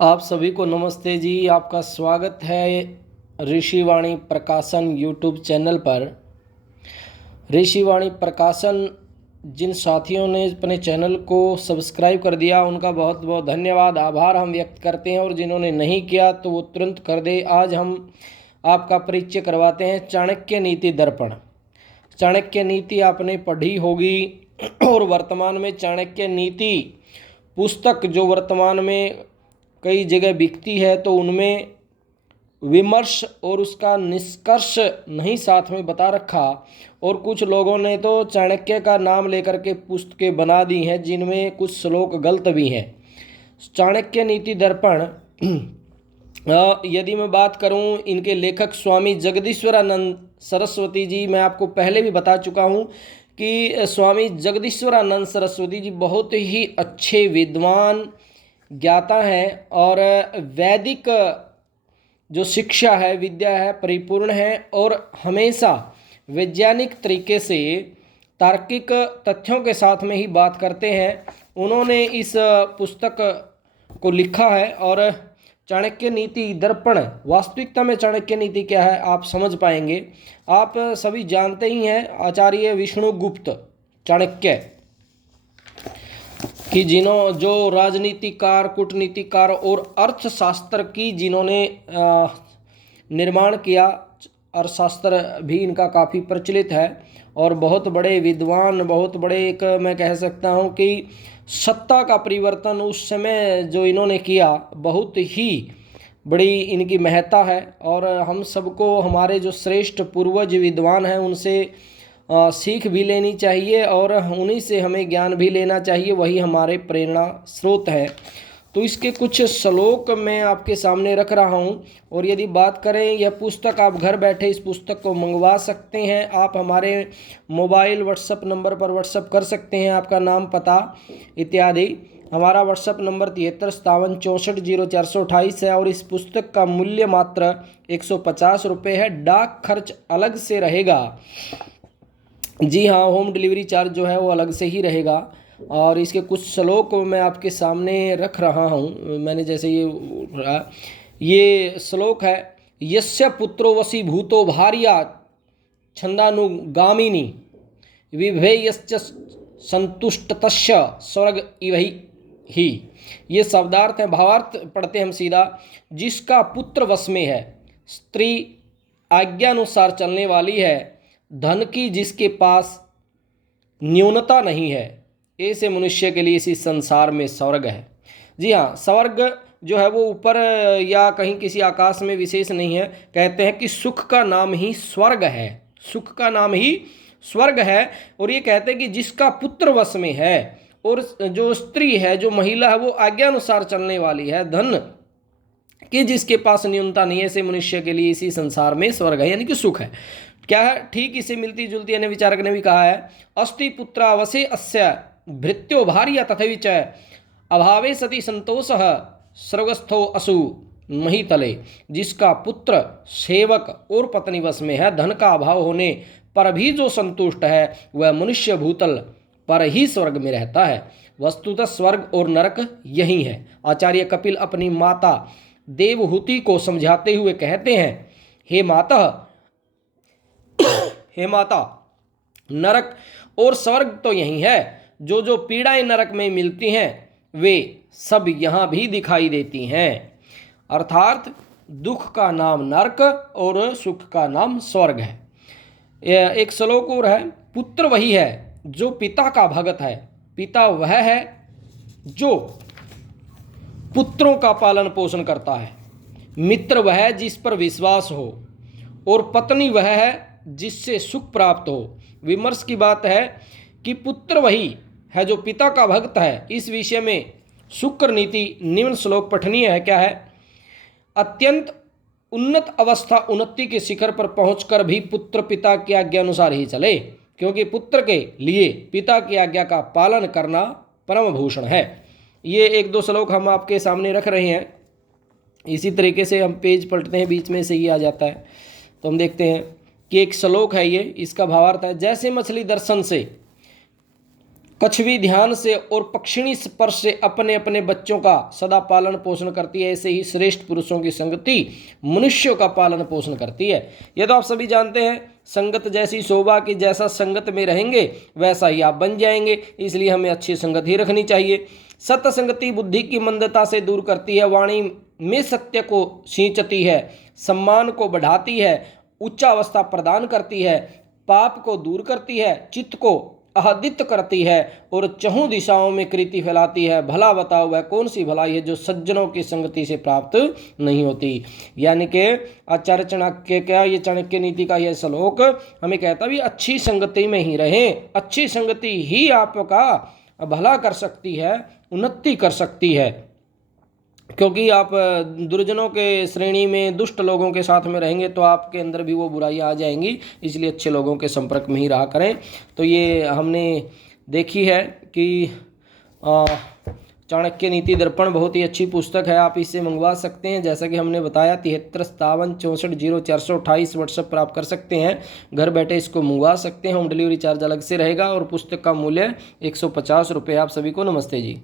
आप सभी को नमस्ते जी। आपका स्वागत है ऋषिवाणी प्रकाशन यूट्यूब चैनल पर। ऋषिवाणी प्रकाशन जिन साथियों ने अपने चैनल को सब्सक्राइब कर दिया उनका बहुत बहुत धन्यवाद, आभार हम व्यक्त करते हैं। और जिन्होंने नहीं किया तो वो तुरंत कर दे। आज हम आपका परिचय करवाते हैं चाणक्य नीति दर्पण। चाणक्य नीति आपने पढ़ी होगी और वर्तमान में चाणक्य नीति पुस्तक जो वर्तमान में कई जगह बिकती है तो उनमें विमर्श और उसका निष्कर्ष नहीं साथ में बता रखा। और कुछ लोगों ने तो चाणक्य का नाम लेकर के पुस्तकें बना दी हैं जिनमें कुछ श्लोक गलत भी हैं। चाणक्य नीति दर्पण यदि मैं बात करूं, इनके लेखक स्वामी जगदीश्वरानंद सरस्वती जी, मैं आपको पहले भी बता चुका हूं कि स्वामी जगदीश्वरानंद सरस्वती जी बहुत ही अच्छे विद्वान ज्ञाता हैं और वैदिक जो शिक्षा है, विद्या है, परिपूर्ण है और हमेशा वैज्ञानिक तरीके से तार्किक तथ्यों के साथ में ही बात करते हैं। उन्होंने इस पुस्तक को लिखा है और चाणक्य नीति दर्पण, वास्तविकता में चाणक्य नीति क्या है आप समझ पाएंगे। आप सभी जानते ही हैं आचार्य विष्णुगुप्त चाणक्य कि जो राजनीतिकार, कूटनीतिकार और अर्थशास्त्र की जिन्होंने निर्माण किया। अर्थशास्त्र भी इनका काफ़ी प्रचलित है और बहुत बड़े विद्वान, बहुत बड़े, एक मैं कह सकता हूँ कि सत्ता का परिवर्तन उस समय जो इन्होंने किया, बहुत ही बड़ी इनकी महत्ता है। और हम सबको हमारे जो श्रेष्ठ पूर्वज विद्वान हैं उनसे सीख भी लेनी चाहिए और उन्हीं से हमें ज्ञान भी लेना चाहिए, वही हमारे प्रेरणा स्रोत हैं। तो इसके कुछ श्लोक मैं आपके सामने रख रहा हूँ। और यदि बात करें, यह पुस्तक आप घर बैठे इस पुस्तक को मंगवा सकते हैं। आप हमारे मोबाइल व्हाट्सएप नंबर पर व्हाट्सएप कर सकते हैं आपका नाम, पता इत्यादि। हमारा व्हाट्सएप नंबर 7357640428 है और इस पुस्तक का मूल्य मात्र 150 रुपये है। डाक खर्च अलग से रहेगा। जी हाँ, होम डिलीवरी चार्ज जो है वो अलग से ही रहेगा। और इसके कुछ श्लोक मैं आपके सामने रख रहा हूँ। मैंने जैसे ये श्लोक है, यस्य पुत्रो वशीभूतो भार्या छंदानुगामिनी विभेयश्च संतुष्टतस्य स्वर्ग इवहि ही। ये शब्दार्थ है, भावार्थ पढ़ते हम सीधा। जिसका पुत्र वश में है, स्त्री आज्ञानुसार चलने वाली है, धन की जिसके पास न्यूनता नहीं है, ऐसे मनुष्य के लिए इसी संसार में स्वर्ग है। जी हाँ, स्वर्ग जो है वो ऊपर या कहीं किसी आकाश में विशेष नहीं है। कहते हैं कि सुख का नाम ही स्वर्ग है, सुख का नाम ही स्वर्ग है। और ये कहते हैं कि जिसका पुत्र वश में है और जो स्त्री है, जो महिला है, वो आज्ञानुसार चलने वाली है, धन कि जिसके पास न्यूनता नहीं है, ऐसे मनुष्य के लिए इसी संसार में स्वर्ग है, यानी कि सुख है। क्या है? ठीक इसे मिलती जुलती अन्य विचारक ने भी कहा है, अस्ति पुत्रावसे अस्य भृत्यो भार्या तथैव अभावे सति संतोषः स्वर्गस्थो असु महीतले। जिसका पुत्र सेवक और पत्नी वश में है, धन का अभाव होने पर भी जो संतुष्ट है, वह मनुष्य भूतल पर ही स्वर्ग में रहता है। वस्तुतः स्वर्ग और नरक यही है। आचार्य कपिल अपनी माता देवहूति को समझाते हुए कहते हैं, हे माता, नरक और स्वर्ग तो यही है। जो पीड़ाएं नरक में मिलती हैं वे सब यहाँ भी दिखाई देती हैं। अर्थात दुख का नाम नरक और सुख का नाम स्वर्ग है। एक श्लोक और है, पुत्र वही है जो पिता का भगत है। पिता वह है जो पुत्रों का पालन पोषण करता है। मित्र वह है जिस पर विश्वास हो और पत्नी वह है जिससे सुख प्राप्त हो। विमर्श की बात है कि पुत्र वही है जो पिता का भक्त है। इस विषय में शुक्र नीति निम्न श्लोक पठनीय है। क्या है? अत्यंत उन्नत अवस्था उन्नति के शिखर पर पहुंचकर भी पुत्र पिता की आज्ञा अनुसार ही चले, क्योंकि पुत्र के लिए पिता की आज्ञा का पालन करना परम भूषण है। ये एक दो श्लोक हम आपके सामने रख रहे हैं। इसी तरीके से हम पेज पलटते हैं, बीच में से ही आ जाता है। तो हम देखते हैं कि एक श्लोक है ये, इसका भावार्थ है, जैसे मछली दर्शन से पक्षवी ध्यान से और पक्षिणी स्पर्श से अपने अपने बच्चों का सदा पालन पोषण करती है। ऐसे ही श्रेष्ठ पुरुषों की संगति मनुष्यों का पालन पोषण करती है। ये तो आप सभी जानते हैं, संगत जैसी शोभा की, जैसा संगत में रहेंगे वैसा ही आप बन जाएंगे। इसलिए हमें अच्छी संगत ही रखनी चाहिए। सत्य संगति बुद्धि की मंदता से दूर करती है, वाणी में सत्य को सींचती है, सम्मान को बढ़ाती है, उच्चावस्था प्रदान करती है, पाप को दूर करती है, चित्त को आहदित करती है और चहुं दिशाओं में कृति फैलाती है। भला बताओ वह कौन सी भलाई है जो सज्जनों की संगति से प्राप्त नहीं होती। यानी कि आचार्य चाणक्य का, ये चाणक्य नीति का यह श्लोक हमें कहता भी अच्छी संगति में ही रहें। अच्छी संगति ही आपका भला कर सकती है, उन्नति कर सकती है। क्योंकि आप दुर्जनों के श्रेणी में, दुष्ट लोगों के साथ में रहेंगे तो आपके अंदर भी वो बुराइयां आ जाएंगी। इसलिए अच्छे लोगों के संपर्क में ही रहा करें। तो ये हमने देखी है कि चाणक्य नीति दर्पण बहुत ही अच्छी पुस्तक है, आप इससे मंगवा सकते हैं। जैसा कि हमने बताया 7357640428 व्हाट्सएप पर आप कर सकते हैं, घर बैठे इसको मंगवा सकते हैं। होम डिलीवरी चार्ज अलग से रहेगा और पुस्तक का मूल्य 150 रुपये। आप सभी को नमस्ते जी।